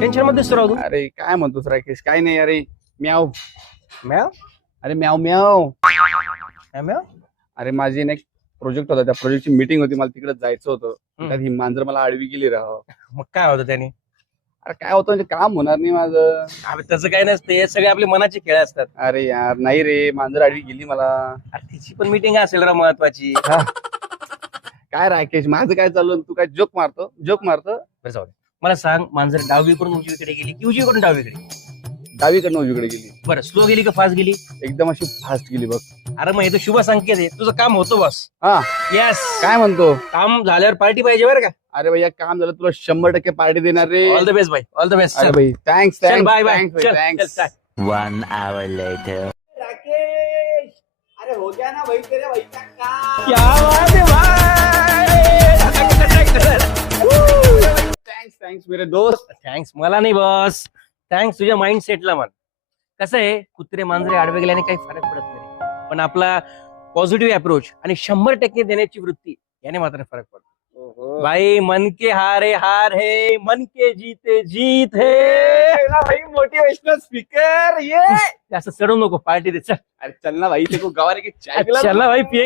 Tension मध्ये दिसतो राव तू. अरे काय म्हणतोस राकेश? काय नाही अरे. म्याव. म्याव? अरे म्याव म्याव. काय म्याव? अरे माझी एक प्रोजेक्ट होता, त्या प्रोजेक्टची मीटिंग होती, मला तिकडे जायचं होतं. त्यात ही मांजर मला आडवी गेली राव. मग काय होतं त्याने? अरे काय होतं म्हणजे काम होणार नाही माझं. अरे तसं काय नसते, हे सगळे आपले मनाचे खेळ असतात. अरे यार नाही रे, मांजर आडवी गेली मला. अरे तिची पण मीटिंग असेल राव महत्वाची. काय राकेश, माझं काय चालू? तू काय जोक मारतो? बरं जाऊ दे. मला सांग, मांजर डावीकडून उजवीकडे गेली की उजवीकडून डावीकडे? डावीकडनं उजवीकडे गेली. बरं, स्लो गेली का फास्ट गेली? एकदम अशी फास्ट गेली बघ. अरे मग हे तर शुभ संकेत आहे, तुझं काम होतं बस. हा यस. काय म्हणतो? काम झाल्यावर पार्टी पाहिजे बरं का? अरे भैया काम झालं, तुला 100% पार्टी देणार रे. ऑल द बेस्ट भाई, ऑल द बेस्ट. अरे भाई थँक्स चल thanks bye bye. Thanks. 1 hour later. Rakesh, अरे हो गया ना भाई तेरे भाई का काम. क्या बात है भाई. थँक्स मेरे दोस्त. थँक्स मला नाही बस, थँक्स तुझ्या माइंड सेटला मन. कसं आहे, कुत्रे मांजरे आडवे गेल्याने काही फरक पडत नाही, पण आपला पॉझिटिव्ह अप्रोच आणि 100% देण्याची वृत्ती याने मात्र फरक पडतो. भाई मन के हारे हार है, मन के जीते जीत है. भाई मोटिवेशनल स्पीकर ये. असं चढू नको, पार्टी दे. चल अरे चल ना भाई, तेरे को गवारे की चाय पिला. चल ना भाई, पिए.